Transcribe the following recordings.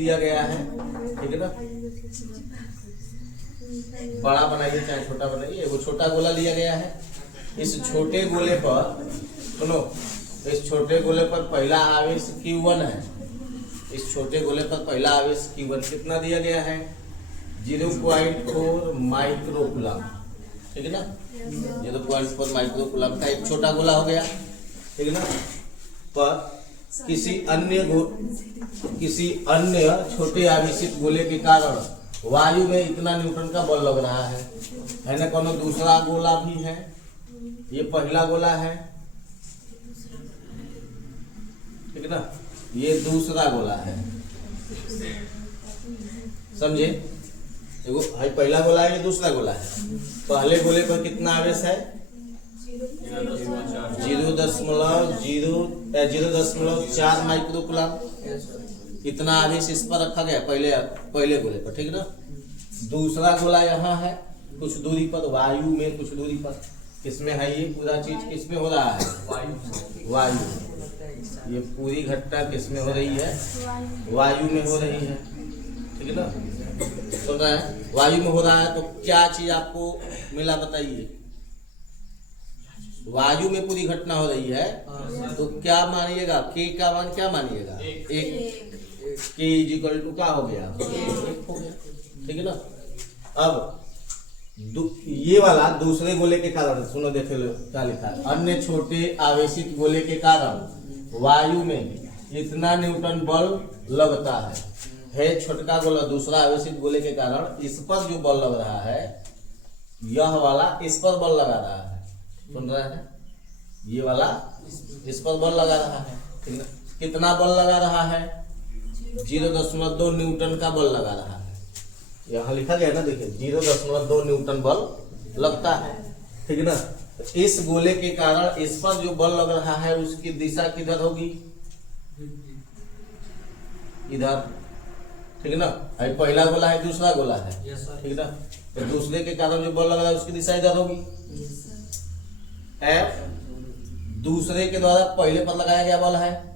दिया गया है, ठीक है ना। बड़ा बनाइए चाहे छोटा बनाइए, वो छोटा गोला लिया गया है। इस छोटे गोले पर सुनो, इस छोटे गोले पर पहला आवेश Q1 है। इस छोटे गोले पर पहला आवेश Q1 कितना दिया गया है? 0.4 माइक्रो कूलम, ठीक है ना। 0.4 माइक्रो कूलम का एक छोटा गोला हो गया, ठीक है ना। पर किसी अन्य छोटे आवेशित गोले के कारण वायु में इतना न्यूटन का बल लग रहा है ना। कोनो दूसरा गोला भी है, ये पहला गोला है, ठीक है ना। ये दूसरा गोला है, समझे। देखो भाई, पहला गोला है, ये दूसरा गोला है। पहले गोले पर कितना आवेश है? 0.04 माइक्रो कूलम। इतना आवेश इस पर रखा गया पहले गोले पर, ठीक है ना। दूसरा गोला यहाँ है कुछ दूरी पर, वायु में कुछ दूरी पर। किसमें है ये पूरा चीज? किसमें हो रहा है? वायु। ये पूरी घटना किसमें हो रही है? वायु में हो रही है, ठीक है ना। सुन रहे हैं? वायु में हो रहा है तो क्या चीज आपको मिला बताइए? वायु में पूरी घटना हो रही है तो क्या मानिएगा? के का मान क्या मानिएगा? एक। के इक्वल टू क्या हो गया? 1 हो गया, ठीक है ना। अब ये वाला दूसरे गोले के कारण, सुनो देखे लो क्या लिखा है। अन्य छोटे आवेशित गोले के कारण वायु में इतना न्यूटन बल लगता है छोटका गोला दूसरा आवेशित गोले के कारण इस पर जो बल लग रहा है, यह वाला इस पर बल लगा रहा है। सुन रहे हैं? ये वाला इस पर बल लगा रहा है, ठीक है। कितना बल लगा रहा है? 0.2 न्यूटन का बल लगा रहा है। यहाँ लिखा गया ना, देखिए 0.2 न्यूटन बल लगता है, ठीक है ना। इस गोले के कारण इस पर जो बल लग रहा है उसकी दिशा किधर होगी? इधर, ठीक है ना। अभी पहला गोला है, दूसरा गोला है, ठीक है ना। तो दूसरे के कारण जो बल लग रहा है उसकी दिशा इधर होगी। F दूसरे के द्वारा पहले पर लगाया गया बल है,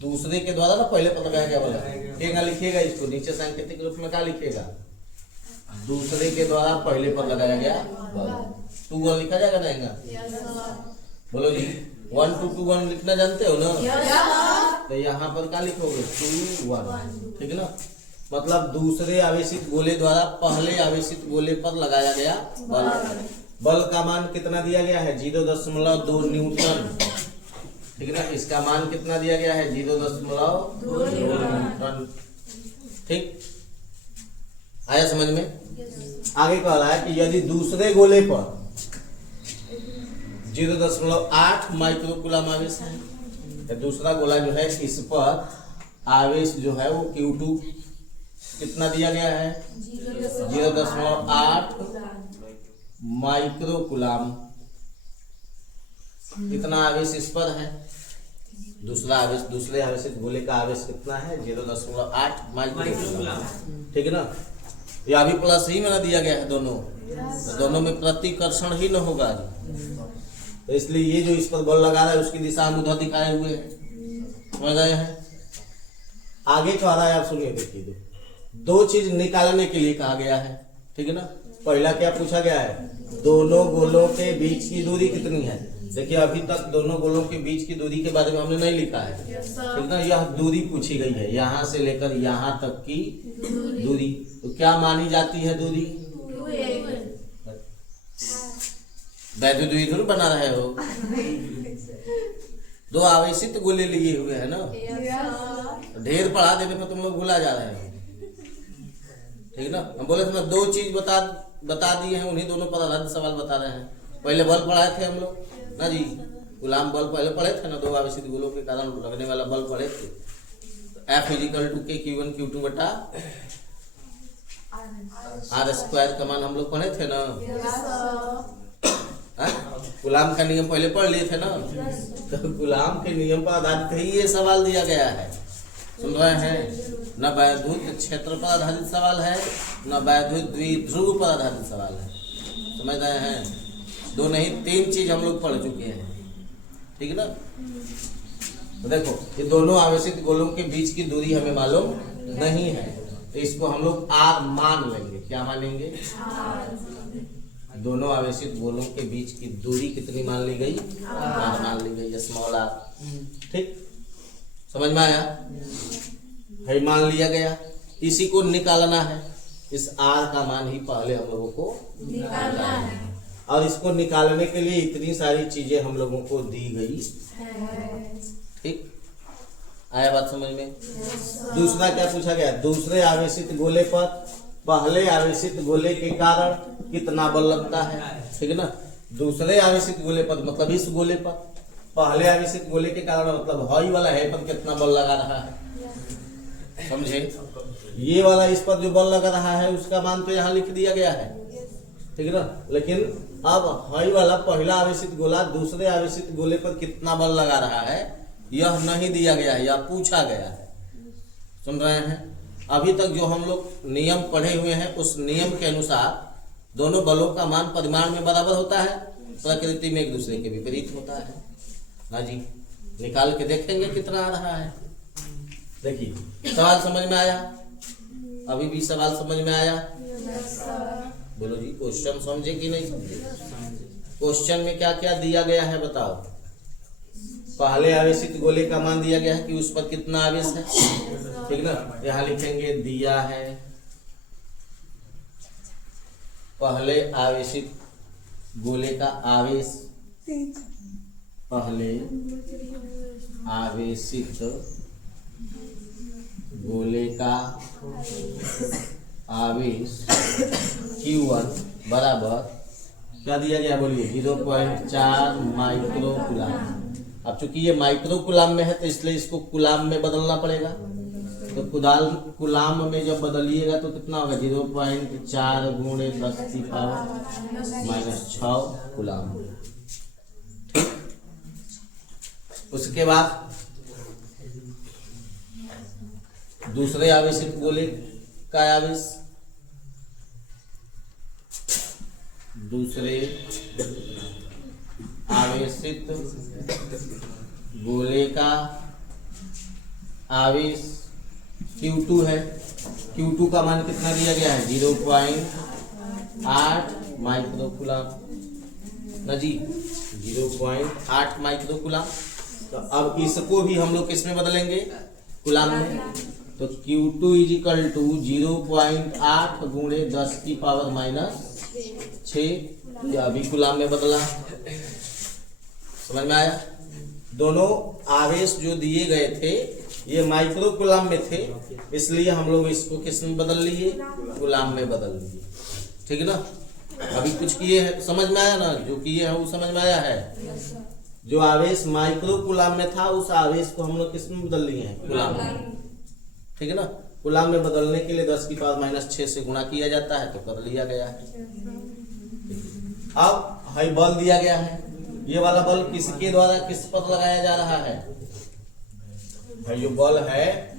दूसरे के द्वारा ना पहले पर लगाया गया बल है। क्या लिखिएगा इसको? नीचे सांकेतिक रूप में क्या लिखिएगा? दूसरे के द्वारा पहले पर लगाया गया बल। 2 1 लिखा जाएगा ना? बोलो जी, 1 2 2 1 लिखना जानते हो ना? तो यहाँ पर क्या लिखोगे? 2 1, ठीक है ना। मतलब दूसरे आवेशित गोले द्वारा पहले आवेशित गोले पर लगाया गया बल। बल का मान कितना दिया गया है? 0.2 न्यूटन, ठीक है ना। इसका मान कितना दिया गया है? 0.2 न्यूटन, ठीक। आया समझ में? आगे कह रहा है कि यदि दूसरे गोले पर 0.8 माइक्रो कूलम आवेश है, तो दूसरा गोला जो है इस पर आवेश जो है वो Q2 कितना दिया गया है? 0.8 माइक्रो कूलम। कितना आवेश इस पर है? दूसरे आवेशित गोले का आवेश कितना है? 0.8 माइक्रो कूलम, ठीक है ना। ये अभी प्लस ही में ना दिया गया है दोनों, तो दोनों में प्रतिकर्षण ही न होगा, तो इसलिए ये जो इस पर बल लगा रहा है उसकी दिशा हम उधर दिखाए हुए हैं, समझ रहे हैं। आगे कह रहा है, आप सुनिए, देखिए 2 चीज निकालने के लिए कहा गया है, ठीक है ना। पहला क्या पूछा गया है? दोनों गोलों के बीच की दूरी कितनी है। देखिए अभी तक दोनों गोलों के बीच की दूरी के बारे में हमने नहीं लिखा है, ठीक ना। यह दूरी पूछी गई है, यहाँ से लेकर यहाँ तक की दूरी। तो क्या मानी जाती है दूरी? वैद्युत द्विध्रुव बना रहे हो? 2 आवेशित गोले लिए हुए है ना। ढेर पढ़ा देने पर तुम लोग भुला जा रहे हो, ठीक है ना। हम बोले थे ना 2 चीज बता दिए हैं, उन्हीं दोनों पर आधारित सवाल बता रहे हैं। पहले बल पढ़ाए थे हम लोग ना जी, कूलम बल पहले पढ़े थे ना। 2 आवेशित गोलों के कारण लगने वाला बल पढ़े थे। F = K Q1 Q2 बटा R² का मान हम लोग पढ़े थे ना। कूलम का नियम पहले पढ़ लिए थे ना। तो कूलम के नियम पर आधारित ही ये सवाल दिया गया है, सुन रहे हैं। न वैद्युत क्षेत्र पर आधारित सवाल है, न वैद्युत द्विध्रुव पर आधारित सवाल है, समझ रहे हैं। 2 नहीं 3 चीज हम लोग पढ़ चुके हैं, ठीक है ना। तो देखो ये दोनों आवेशित गोलों के बीच की दूरी हमें मालूम नहीं है, तो इसको हम लोग आर मान लेंगे। क्या मानेंगे? दोनों आवेशित गोलों के बीच की दूरी कितनी मान ली गई? आर मान ली गई, स्मॉल आर। ठीक, समझ में आया? है मान लिया गया। इसी को निकालना है, इस आर का मान ही पहले हम लोगों को निकालना है, और इसको निकालने के लिए इतनी सारी चीजें हम लोगों को दी गई। ठीक, आया बात समझ में? दूसरा क्या पूछा गया? दूसरे आवेशित गोले पर पहले आवेशित गोले के कारण कितना बल लगता है। ठीक है ना? दूसरे आवेशित गोले पर मतलब इस गोले पर पहले आवेशित गोले के कारण मतलब हॉई वाला है पर कितना बल लगा रहा है, समझे? ये वाला इस पर जो बल लगा रहा है उसका मान तो यहाँ लिख दिया गया है, ठीक है ना? लेकिन अब हॉई वाला पहला आवेशित गोला दूसरे आवेशित गोले पर कितना बल लगा रहा है यह नहीं दिया गया है, यह पूछा गया है। सुन रहे हैं? अभी तक जो हम लोग नियम पढ़े हुए हैं उस नियम के अनुसार दोनों बलों का मान परिमाण में बराबर होता है, प्रकृति में एक दूसरे के विपरीत होता है ना जी। निकाल के देखेंगे कितना आ रहा है। देखिए, सवाल समझ में आया? अभी भी सवाल समझ में आया? बोलो जी, क्वेश्चन समझे कि नहीं समझे? क्वेश्चन में क्या क्या दिया गया है बताओ? पहले आवेशित गोले का मान दिया गया है कि उस पर कितना आवेश है, ठीक ना? यहाँ लिखेंगे दिया है पहले आवेशित गोले का आवेश, पहले आवेशित गोले का आवेश Q1 बराबर क्या दिया गया बोलिए? 0.4 माइक्रो कूलाम। अब चूंकि ये माइक्रो कूलाम में है तो इसलिए इसको कूलाम में बदलना पड़ेगा। तो कूलाम में जब बदलिएगा तो कितना होगा? 0.4 गुणे 10 की पावर -6 कूलाम। उसके बाद दूसरे आवेशित गोले का आवेश, दूसरे आवेशित गोले का आवेश Q2 है। Q2 का मान कितना दिया गया है? 0.8 माइक्रो कूलाम ना जी, 0.8 माइक्रो कूलाम। तो अब इसको भी हम लोग किसमें बदलेंगे? कूलाम में। तो Q2 इजिकल टू 0.8 गुणे 10 की पावर -6, या अभी कूलाम में बदला। समझ में आया? दोनों आवेश जो दिए गए थे ये माइक्रो कूलाम में थे, इसलिए हम लोग इसको किस में बदल लिए? कूलाम में बदल लिए। ठीक है ना? अभी कुछ किए हैं, समझ में आया ना? जो किए हैं वो समझ में आया है? जो आवेश माइक्रो कूलाम में था उस आवेश को हम लोग किस में बदल लिए हैं? कूलाम में। ठीक है ना? कूलाम में बदलने के लिए 10 की पावर -6 से गुणा किया जाता है, तो कर लिया गया है। अब हाई बल दिया गया है, ये वाला बल किसके द्वारा किस पर लगाया जा रहा है? जो बल है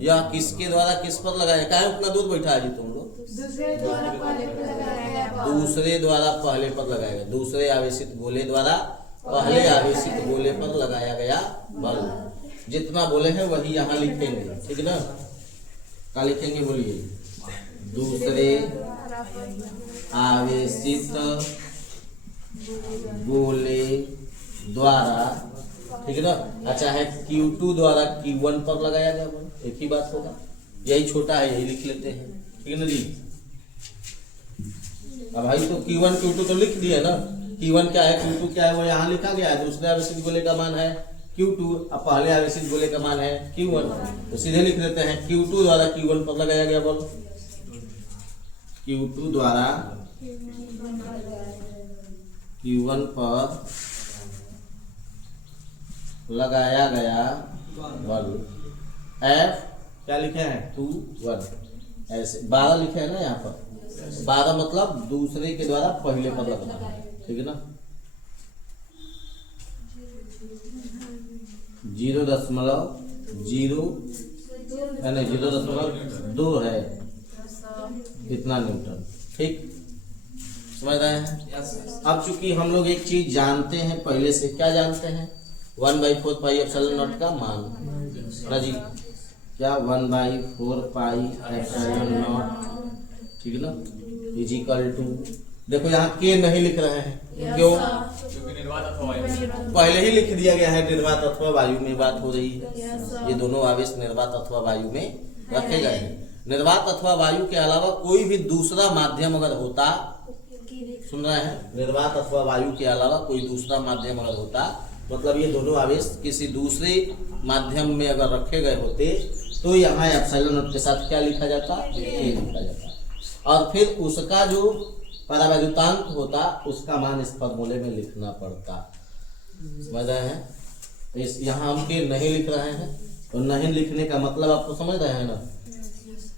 यह किसके द्वारा किस पर लगाया? क्या है उतना दूर बैठा है जी तुम लोग? दूसरे द्वारा पहले पर लगाया गया, दूसरे आवेशित गोले द्वारा पहले आवेशित गोले पर लगाया गया बल। जितना बोले हैं वही यहाँ लिखेंगे, ठीक है ना? क्या लिखेंगे बोलिए? दूसरे आवेशित गोले द्वारा, ठीक है ना? अच्छा है Q2 द्वारा Q1 पर लगाया गया बल, एक ही बात होगा। यही छोटा है, यही लिख लेते हैं, ठीक है ना जी? अब भाई तो Q1 Q2 तो लिख दिए ना। Q1 क्या है, Q2 क्या है, वो यहाँ लिखा गया है। दूसरे आवेशित गोले का मान है Q2, अब पहले आवेशित गोले का मान है Q1, तो सीधे लिख देते हैं Q2 द्वारा Q1 पर लगाया गया बल। Q2 द्वारा Q1 पर लगाया गया बल F क्या लिखे हैं? 2 1 ऐसे 12 लिखे हैं ना यहाँ पर। 12 मतलब दूसरे के द्वारा पहले पर लगना है, ठीक है ना? 0.02 है इतना न्यूटन। ठीक, समझ रहे हैं? अब चूंकि हम लोग एक चीज जानते हैं पहले से, क्या जानते हैं? 1/4 पाई एप्सिलॉन नॉट का मान ना जी, क्या 1/4 पाई एप्सिलॉन नॉट, ठीक है ना, इज इक्वल टू, देखो यहाँ के नहीं लिख रहे हैं, क्यों? क्योंकि निर्वात अथवा वायु पहले ही लिख दिया गया है निर्वात अथवा वायु में बात हो रही है। ये दोनों आवेश निर्वात अथवा वायु में रखे गए हैं। निर्वात अथवा वायु के अलावा कोई भी दूसरा माध्यम अगर होता, सुन रहे हैं, निर्वात अथवा वायु के अलावा कोई दूसरा माध्यम अगर होता, मतलब ये दोनों आवेश किसी दूसरे माध्यम में अगर रखे गए होते तो यहाँ एप्सिलॉन नॉट के साथ क्या लिखा जाता? ए लिखा जाता, और फिर उसका जो परावैद्युतांक होता उसका मान इस फॉर्मूले में लिखना पड़ता। समझ रहे हैं? इस यहाँ हम के नहीं लिख रहे हैं, तो नहीं लिखने का मतलब आपको समझ रहे हैं ना?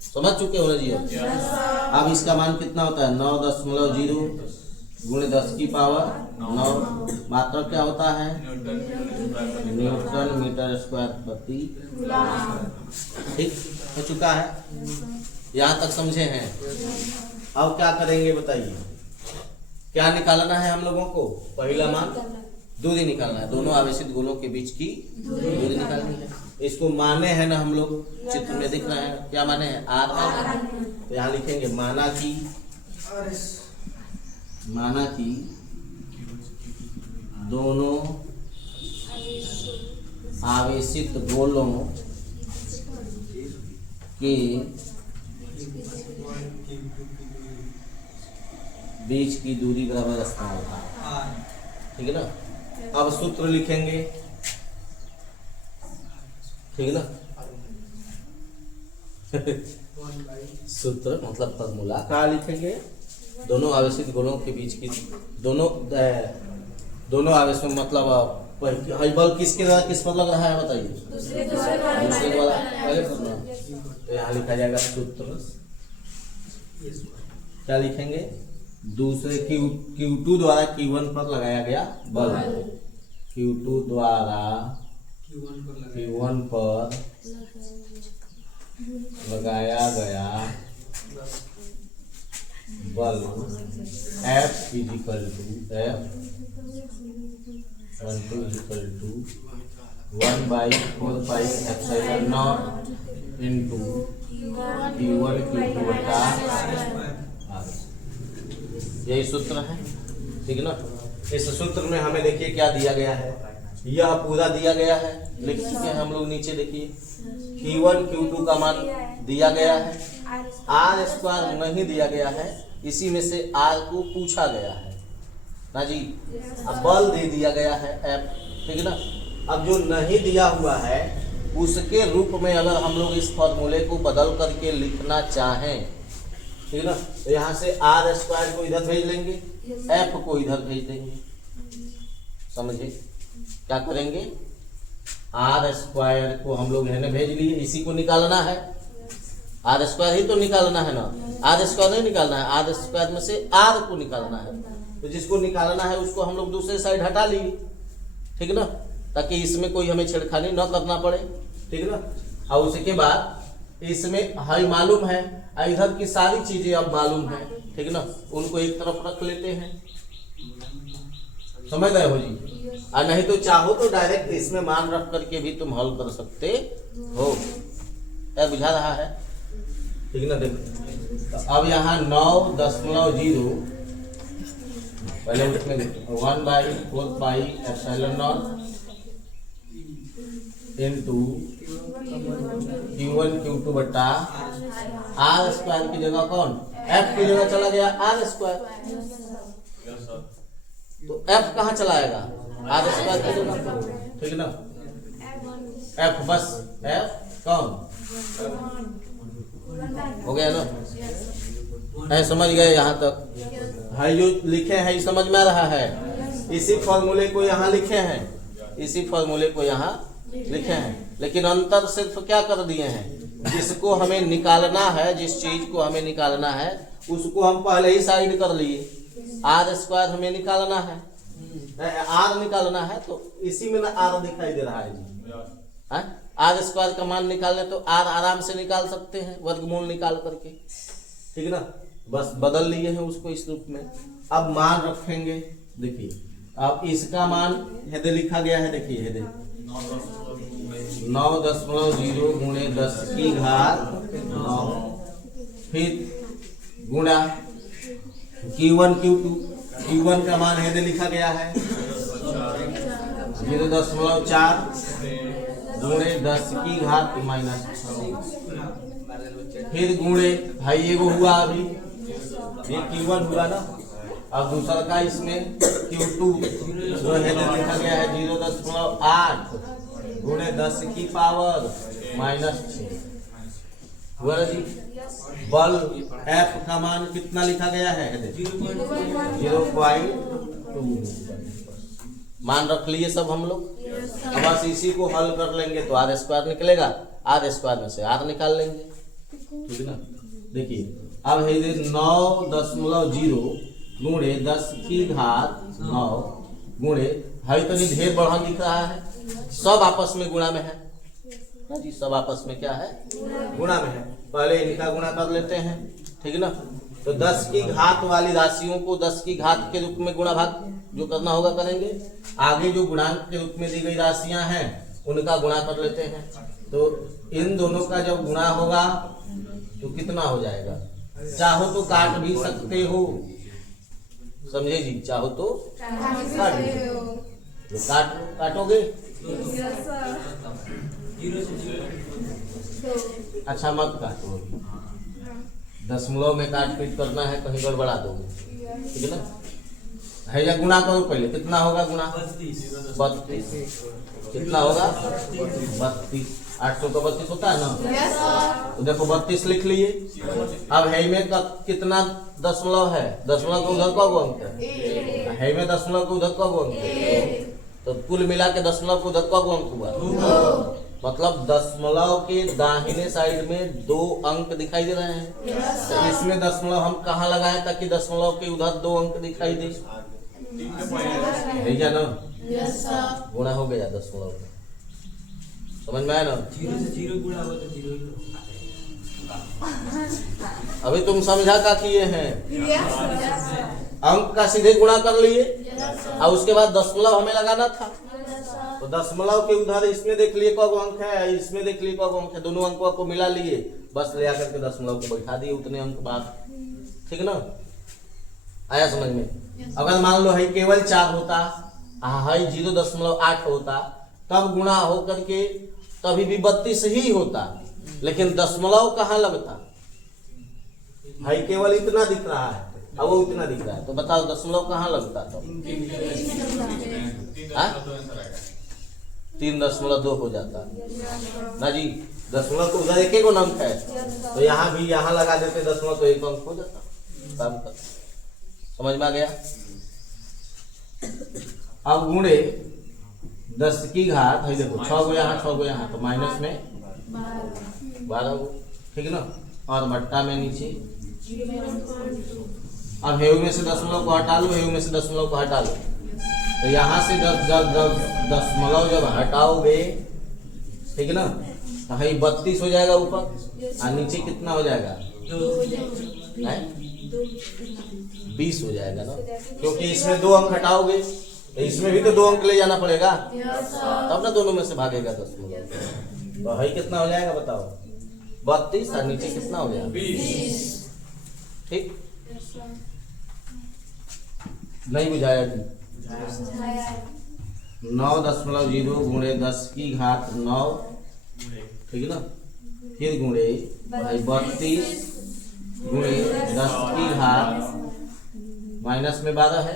समझ चुके हो ना जी? अब इसका मान कितना होता है? 9.0 गुणे 10 की पावर 9। मात्रा क्या होता है? न्यूटन मीटर स्क्वायर प्रति। ठीक हो चुका है? यहाँ तक समझे हैं? अब क्या करेंगे बताइए? क्या निकालना है हम लोगों को? पहला मान दूरी निकालना है, दोनों आवेशित गोलों के बीच की दूरी निकालनी है। इसको माने हैं ना हम लोग, चित्र में दिख रहे हैं, क्या माने हैं? आर। तो यहाँ लिखेंगे माना कि दोनों आवेशित गोलों के बीच की दूरी बराबर स्थान होता है, ठीक है ना? अब सूत्र लिखेंगे, ठीक है ना? सूत्र मतलब फॉर्मूला क्या लिखेंगे? दोनों आवेशित गोलों के बीच की दोनों आवेशों मतलब बल किसके द्वारा किस पर लग रहा है बताइए? दूसरे द्वारा। पहले तो यहाँ लिखा जाएगा सूत्र, क्या लिखेंगे? दूसरे Q2 द्वारा Q1 पर लगाया गया बल, Q2 द्वारा Q1 पर लगाया गया बल F is equal to 1/4 pi epsilon naught into Q1 Q2 बटा R। यही सूत्र है, ठीक है ना? इस सूत्र में हमें देखिए क्या दिया गया है, यह पूरा दिया गया है, लिख चुके हैं हम लोग। नीचे देखिए Q1 Q2 का मान दिया गया है, R स्क्वायर नहीं दिया गया है, इसी में से R को पूछा गया है ना जी। अब बल दे दिया गया है F, ठीक है ना? अब जो नहीं दिया हुआ है उसके रूप में अगर हम लोग इस फॉर्मूले को बदल करके लिखना चाहें, ठीक है ना, तो यहाँ से R स्क्वायर को इधर भेज लेंगे, F को इधर भेज देंगे। समझे? क्या करेंगे? R स्क्वायर को हम लोग है ना भेज लिए, इसी को निकालना है, R स्क्वायर ही तो निकालना है ना, R स्क्वायर नहीं निकालना है, R स्क्वायर में से R को निकालना है, तो जिसको निकालना है उसको हम लोग दूसरे साइड हटा लिए, ठीक है ना, ताकि इसमें कोई हमें छेड़खानी न करना पड़े, ठीक है ना। और उसके बाद इसमें हाई मालूम है, इधर की सारी चीजें अब मालूम है, ठीक है ना, उनको एक तरफ रख लेते हैं। समझ गए हो जी? और नहीं तो चाहो तो डायरेक्ट इसमें मान रख करके भी तुम हल कर सकते हो। क्या बुझा रहा है? ठीक है ना? देखो अब यहाँ 9.0 पहले उसमें 1/4 pi epsilon naught into Q1 Q2 बटा R स्क्वायर की जगह कौन? F की जगह चला गया R स्क्वायर, तो F कहाँ चलाएगा? R स्क्वायर की जगह, ठीक है ना? F बस F कौन हो गया ना? है, समझ गए? यहाँ तक है जो लिखे हैं समझ में आ रहा है? इसी फॉर्मूले को यहाँ लिखे हैं, इसी फॉर्मूले को यहाँ लिखे हैं, लेकिन अंतर सिर्फ क्या कर दिए हैं? जिसको हमें निकालना है, जिस चीज को हमें निकालना है उसको हम पहले ही साइड कर लिए। R स्क्वायर हमें निकालना है, R निकालना है, तो इसी में ना R दिखाई दे रहा है जी। R स्क्वायर का मान निकालने तो R आराम से निकाल सकते हैं, वर्गमूल निकाल करके, ठीक है ना? बस बदल लिए हैं उसको इस रूप में। अब मान रखेंगे, देखिए अब इसका मान हेदे लिखा गया है, देखिए हेदे 9.0 गुणे 10 की घात 9, फिर गुणा Q1 Q2, Q1 का मान हेदे लिखा गया है 0.4 गुणे 10 की घात -6, फिर गुणे भाई एगो हुआ अभी ये Q1 हुआ ना, अब दूसरा का इसमें Q2 जो है लिखा गया है 0.8 गुणे 10 की पावर -6 हुआ जी। बल F का मान कितना लिखा गया है 0.2 मान रख लिए सब हम लोग। अब बस इसी को हल कर लेंगे तो R स्क्वायर निकलेगा, R स्क्वायर में से R निकाल लेंगे, ठीक है ना। देखिए अब है 9.0 गुणे 10 की घात 9 गुणे है तो नहीं ढेर बढ़ा दिख रहा है, सब आपस में गुणा में है ना जी, सब आपस में क्या है गुणा में है। पहले इनका गुणा कर लेते हैं, ठीक है ना। तो 10 की घात वाली राशियों को 10 की घात के रूप में गुणा भाग जो करना होगा करेंगे। आगे जो गुणांक के रूप में दी गई राशियां हैं उनका गुणा कर लेते हैं। तो इन दोनों का जब गुणा होगा तो कितना हो जाएगा, चाहो तो काट भी सकते हो, समझे जी, चाहो तो काट भी, तो काटोगे अच्छा मत काटो, दशमलव में काट पीट करना है, कहीं गड़बड़ा दोगे, ठीक है ना। है या गुणा करो पहले, कितना होगा गुणा 32, कितना होगा 32, 800 का 32 होता है ना, तो देखो 32 लिख लिए। अब है में का कितना दशमलव है, दशमलव को उधर कब अंक है में दशमलव को उधर कब अंक है, तो कुल मिला के दशमलव को उधर कब अंक हुआ, मतलब दशमलव के दाहिने साइड में 2 अंक दिखाई दे रहे हैं। तो इसमें दशमलव हम कहाँ लगाए ताकि दशमलव के उधर 2 अंक दिखाई दे, है ना, गुणा हो गया दशमलव, समझ में आया ना। 0 से 0 गुणा हो तो 0 अभी तुम समझा का किए हैं, अंक का सीधे गुणा कर लिए और उसके बाद दशमलव हमें लगाना था, तो दशमलव के उधर इसमें देख लिए कब अंक है, इसमें देख लिए कब अंक है, दोनों अंकों को मिला लिए, बस ले आकर के दशमलव को बैठा दिए, उतने अंक बाद, ठीक ना, आया समझ में। अगर मान लो है केवल 4 होता, है 0.8 होता, तब गुणा हो करके तभी भी 32 ही होता, लेकिन दशमलव कहाँ लगता, है केवल इतना दिख रहा है अब वो इतना दिख रहा है, तो बताओ दशमलव कहाँ लगता तो 3.2 हो जाता ना जी। दशमलव तो उधर एक अंक है, तो यहाँ भी यहाँ लगा देते दशमलव तो 1 अंक हो जाता, काम कर, समझ में आ गया। अब गुणे 10 की घात है, देखो 6 गो यहाँ 6 गो यहाँ, तो माइनस में 12 गो, ठीक है ना, और बट्टा में नीचे। अब हेउ में से दशमलव को हटा लो, हेउ में से दशमलव को हटा लो, तो यहाँ से दशमलव जब हटाओगे, ठीक है ना, तो है 32 हो जाएगा ऊपर, और नीचे कितना हो जाएगा 20 हो जाएगा ना, क्योंकि इसमें 2 अंक हटाओगे तो इसमें भी तो 2 अंक ले जाना पड़ेगा, तब ना दोनों में से भागेगा दशमलव, तो है कितना हो जाएगा बताओ 32, और नीचे कितना हो जाएगा 20, ठीक। नहीं बुझाया जी, 9.0 गुणे 10 की घात 9, ठीक है ना, फिर गुणे 32 गुणे 10 की घात माइनस में 12 है,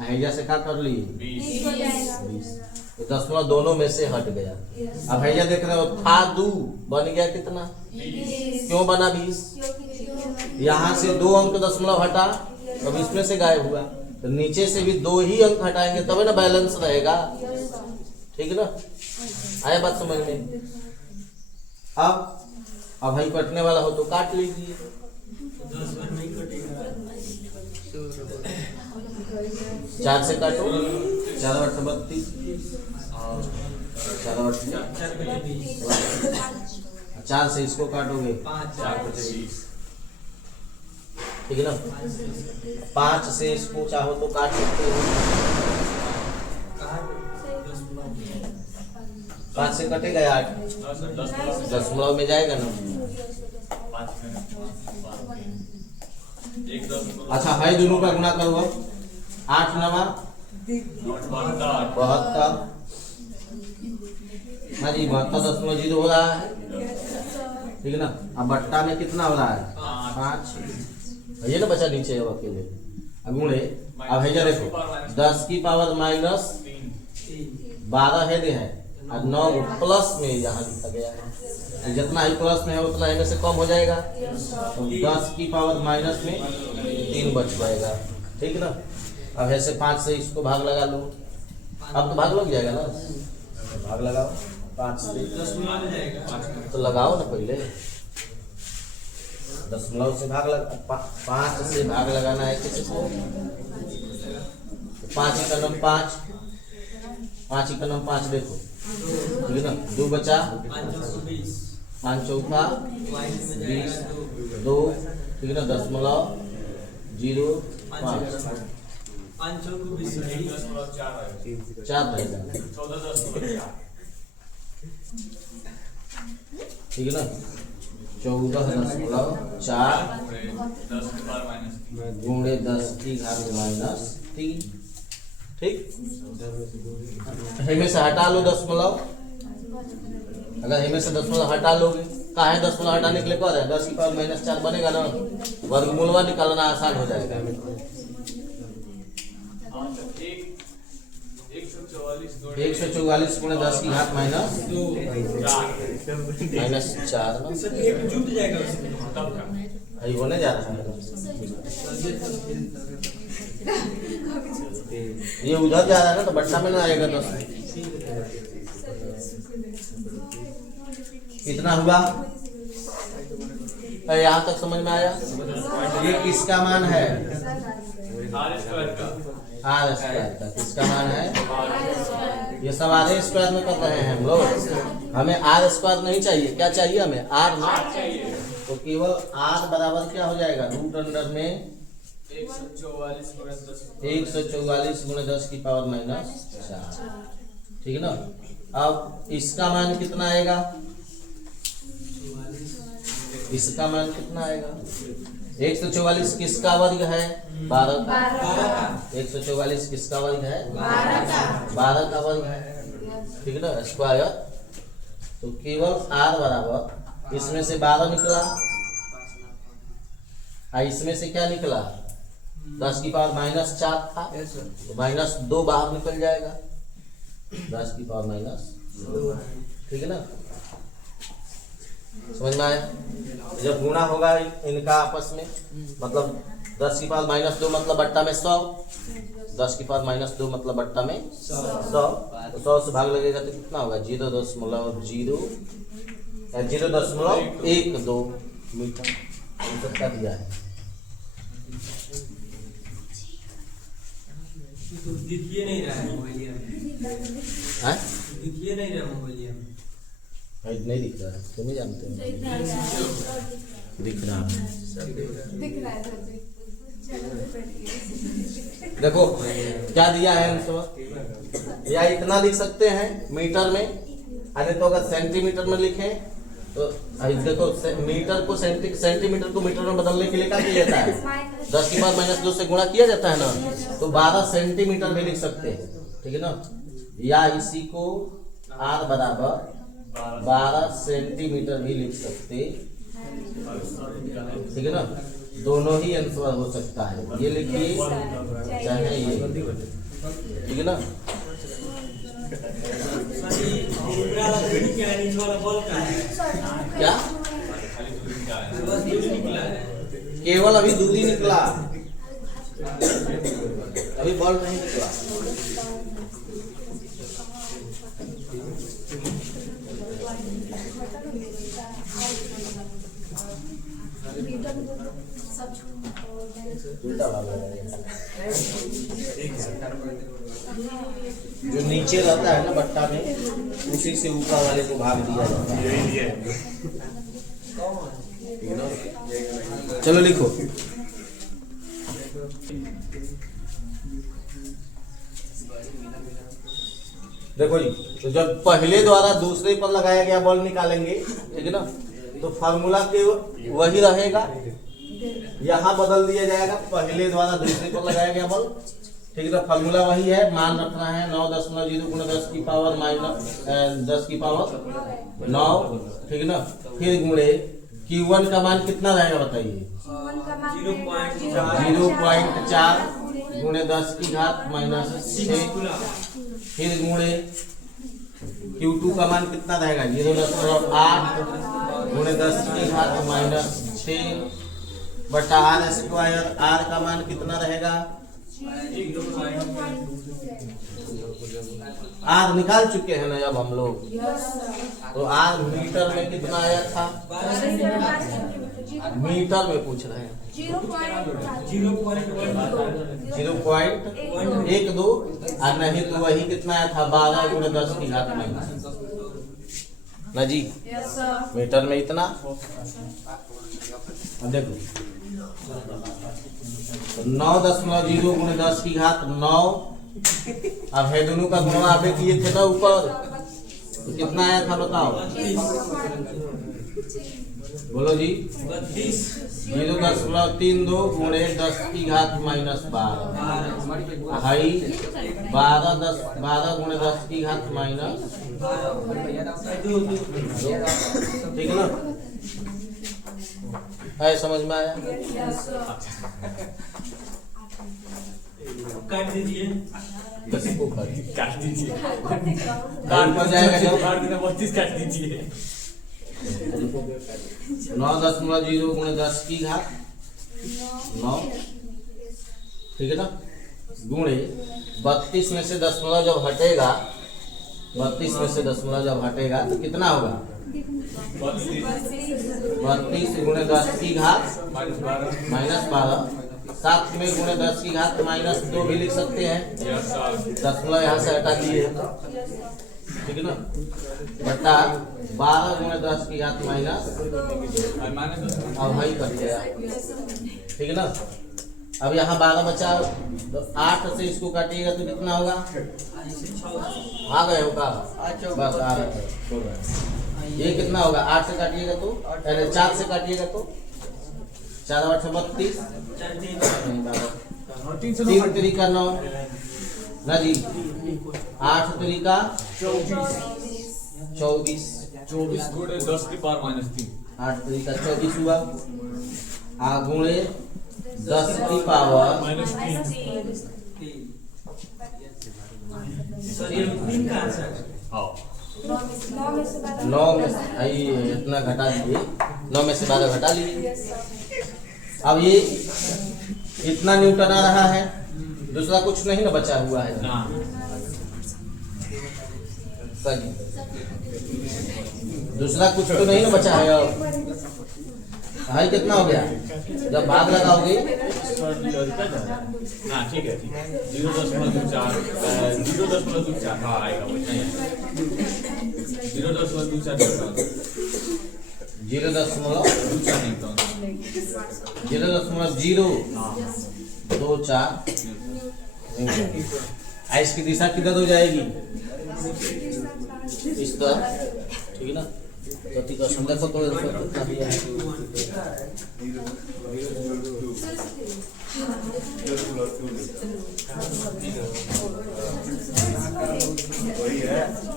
हैजा से क्या कर लिए 20, तो दशमलव दोनों में से हट गया। अब हैजा देख रहे हो था 2 बन गया कितना, क्यों बना 20, यहाँ से 2 अंक दशमलव हटा, अब इसमें से गायब हुआ, तो नीचे से भी 2 ही अंक हटाएंगे तब ना बैलेंस रहेगा, ठीक है ना, आया बात समझ में। अब भाई कटने वाला हो तो काट लीजिए, 4 से काटो, 4 8 32, 4 से इसको काटोगे 5 4 25, ठीक है ना। 5 से इसको चाहो तो काट सकते हो। 5 से कटेगा 8, दशमलव में जाएगा ना। अच्छा है, दोनों का गुणा करो। 8 9 72। हाँ जी, 72.0 हो रहा है, ठीक है ना। अब बट्टा में कितना हो रहा है? 5। ये ना बचा नीचे अब अकेले। अब गुणे, अब है देखो 10 की पावर माइनस 12 है दे है, और 9 प्लस में यहाँ लिखा गया है। जितना ही प्लस में है उतना इनमें से कम हो जाएगा, तो 10 की पावर माइनस में 3 बच जाएगा, ठीक है ना। अब ऐसे 5 से इसको भाग लगा लो। अब तो भाग लग जाएगा ना, भाग लगाओ 5 से। तो लगाओ ना पहले, दशमलव से भाग लगा, 5 से भाग लगाना है किसी को। 5 का नम 5, 5 का नम 5 देखो, ठीक है ना। 2 बचा, 5 चौका 20, 2, ठीक है ना। 0.05, 4 रहेगा, ठीक है ना। 14.4 गुणे 10 की घात माइनस 3, ठीक। इनमें से हटा लो दशमलव। अगर इनमें से दशमलव हटा लोगे, कहाँ है दशमलव हटाने के लिए कह रहे हैं? 10 की पावर माइनस 4 बनेगा ना, वर्गमूलवा निकालना आसान हो जाएगा। 144 गुणे 10 की घात माइनस 4 ना, यही होने जा रहा है। ये उधर जा रहा है ना, तो बट्टा में ना आएगा 10। कितना हुआ? यहाँ तक समझ में आया? ये किसका मान है? आर स्क्वायर का। किसका मान है? ये सब आर स्क्वायर में कर रहे हैं हम लोग। हमें आर स्क्वायर नहीं चाहिए, क्या चाहिए हमें? आर ना, तो केवल आर बराबर क्या हो जाएगा? रूट अंडर में 144 गुणे 10 की पावर माइनस 4, ठीक है ना। अब इसका मान कितना आएगा? इसका मान कितना आएगा? 144 किसका वर्ग है? 12 का। 144 किसका वर्ग है? 12 का वर्ग है, ठीक है ना, स्क्वायर। तो केवल आर बराबर, इसमें से 12 निकला, इसमें से क्या निकला? 10 की पावर माइनस 4 था, तो माइनस 2 बाहर निकल जाएगा। 10 की पावर माइनस 2, ठीक है ना। समझ में आया? जब गुणा होगा इनका आपस में, मतलब 10 की पावर माइनस 2 मतलब बट्टा में 100, 10 की पावर माइनस 2 मतलब बट्टा में 100, तो 100 से भाग लगेगा तो कितना होगा? 0.012 मीटर का दिया है। दिखिए नहीं रहा है मोबाइल में, दिखिए नहीं रहा मोबाइल में, नहीं दिख रहा है, तुम नहीं जानते हो। दिख रहा है, देखो क्या दिया है आंसर। या इतना लिख सकते हैं मीटर में, अरे तो अगर सेंटीमीटर में लिखें तो देखो मीटर को सेंटीमीटर को मीटर में बदलने के लिए क्या किया जाता है? 10 की पावर माइनस 2 से गुणा किया जाता है ना, तो 12 सेंटीमीटर भी लिख सकते हैं, ठीक है ना। या इसी को आर बराबर 12 सेंटीमीटर भी लिख सकते, ठीक है ना। दोनों ही आंसर हो सकता है, ये लिखिए चाहे ये, ठीक है ना। क्या केवल अभी दूरी निकला, अभी बल्ब नहीं निकला। जो नीचे रहता है ना बट्टा में, उसी से ऊपर वाले को भाग दिया जाता है। चलो लिखो देखो जी, तो जब पहले द्वारा दूसरे पर लगाया गया बल निकालेंगे, ठीक है ना, तो फार्मूला के वही रहेगा, यहाँ बदल दिया जाएगा, पहले द्वारा दूसरे पर लगाया गया बल, ठीक है। तो फार्मूला वही है, मान रखना है 9.0 गुणा 10 की पावर माइनस 10 की पावर 9, ठीक है ना। फिर गुणे Q1 का मान कितना रहेगा बताइए, 0.4 गुणे 10 की घात माइनस 6। फिर गुणे Q2 का मान कितना रहेगा, 0.8 गुणे 10 की घात माइनस 6 बटा आर स्क्वायर। आर का मान कितना रहेगा, आर निकाल चुके हैं ना अब हम लोग, तो आर मीटर में कितना आया था, मीटर में पूछ रहे हैं, 0.12 और नहीं तो वही कितना आया था 12 गुणे 10 की घात माइनस ना जी, मीटर में इतना। अब देखो 9.0 गुणे 10 की घात 9, अब है दोनों का गुणा आपे किए थे ना ऊपर, तो कितना आया था बताओ, बोलो जी, 0.32 गुणे 10 की घात माइनस 12 हाई 12 गुणे 10 की घात माइनस, ठीक है ना, है समझ में आया। काट दीजिए, किसको काट दीजिए, काट हो जाएगा जब 32 काट दीजिए। 9.0 गुणे 10 की घात 9, ठीक है ना, गुणे 32 में से दशमलव जब हटेगा, 32 में से दशमलव जब हटेगा तो कितना होगा, 32 गुणे 10 की घात माइनस 12, साथ में गुणे 10 की घात माइनस 2 भी लिख सकते हैं, दशमलव यहाँ से हटा दिए, ठीक है ना, बटा 12 गुणे 10 की घात माइनस, अब वही कट गया, ठीक है ना। अब यहाँ 12 बचा, तो 8 से इसको काटिएगा तो कितना होगा, आ गए होगा, बस आ रहा है, ये कितना होगा, 8 से काटिएगा तो, 4 से काटिएगा तो 4 8 32, 3 तरीका 9 ना जी, 8 तरीका 24 गुणे 10 की पावर माइनस 3, 8 तरीका 24 हुआ, गुणे 10 की पावर माइनस 3। हाँ 9 में से इतना घटा दीजिए, 9 में से 12 घटा लीजिए। अब ये इतना न्यूटन आ रहा है, दूसरा कुछ नहीं ना बचा हुआ है ना, सही, दूसरा कुछ तो नहीं ना बचा है। अब हाई कितना हो गया, जब भाग लगाओगे ना ठीक है, 0.24 0.24 हाँ आएगा वो, 0.24 0.024 इसकी दिशा किधर हो जाएगी, इस तरह, ठीक है ना। गति का संदर्भ तो कितना दिया है,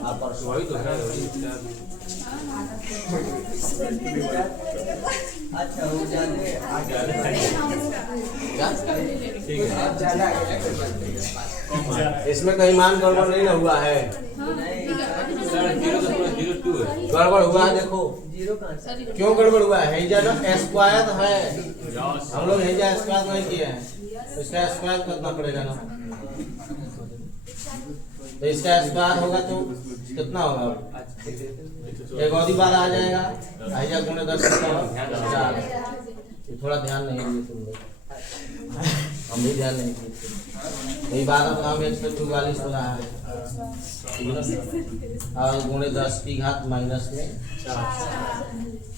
आप वही तो है। अच्छा हो जाने इसमें कहीं मान गड़बड़ नहीं ना हुआ है, गड़बड़ हुआ है, देखो क्यों गड़बड़ हुआ है, स्क्वायर है, हम लोग हेजा स्क्वायर नहीं किए हैं, इसका स्क्वायर करना पड़ेगा ना, तो इसका स्क्वायर होगा तो कितना होगा, एक और 12 आ जाएगा, हेजा गुणे 10 थोड़ा ध्यान नहीं दिए तुम लोग, हम भी ध्यान नहीं दिए, यही 12 का हम 144 हो रहा है, ठीक है ना, और गुणे 10 की घात माइनस में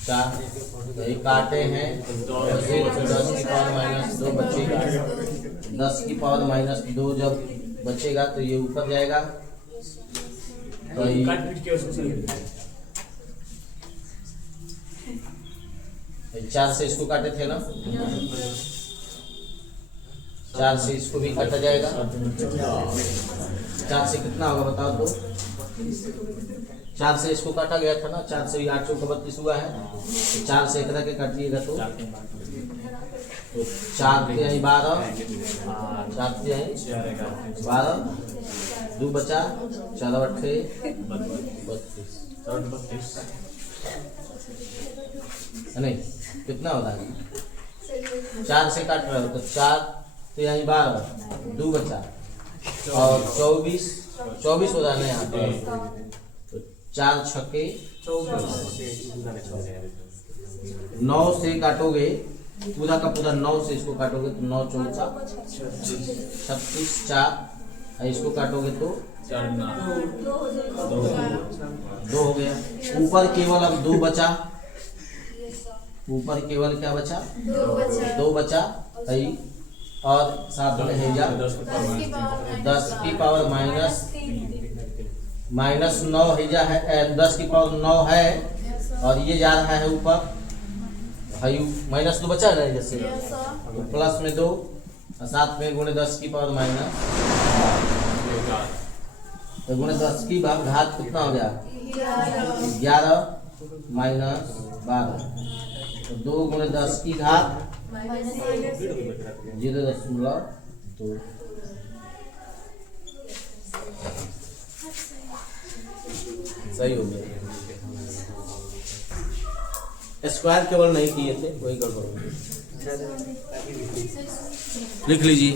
4, यही काटे हैं, 10 की पावर माइनस 2 बचेगा, 10 की पावर माइनस 2 जब बचेगा तो ये ऊपर जाएगा, तो ये काट पीट के उसको सही 4 से इसको काटे थे ना, 4 से इसको भी काटा जाएगा। 4 से कितना होगा बताओ तो? 4 से इसको काटा गया था ना, 4 से 8 चौका 32 हुआ है, तो 4 से एक के काटिएगा तो 4 3 12, 4 3 12, 2 बचा, 4 8 32 नहीं, कितना होता है? 4 से काट रहे हो तो 4 3 12, 2 बचा और 24 हो रहा है यहाँ पे, तो 4 छक्के 9 से काटोगे, पूरा का पूरा 9 से इसको काटोगे तो 9 चौका 36, 4 इसको काटोगे तो 2 हो गया। ऊपर केवल अब 2 बचा, ऊपर केवल क्या बचा? 2 बचा और साथ में है जा 10 की पावर माइनस 9 है जा है, 10 की पावर 9 है और ये जा रहा है ऊपर, -2 बचा है जैसे, तो प्लस में 2 और साथ में गुणे 10 की पावर माइनस, तो गुणे 10 की घात कितना हो गया? 11 माइनस 12, तो 2 गुणे 10 की घात 0.2। सही हो गया। स्क्वायर केवल नहीं किए थे, वही गड़बड़ हो गया। लिख लीजिए।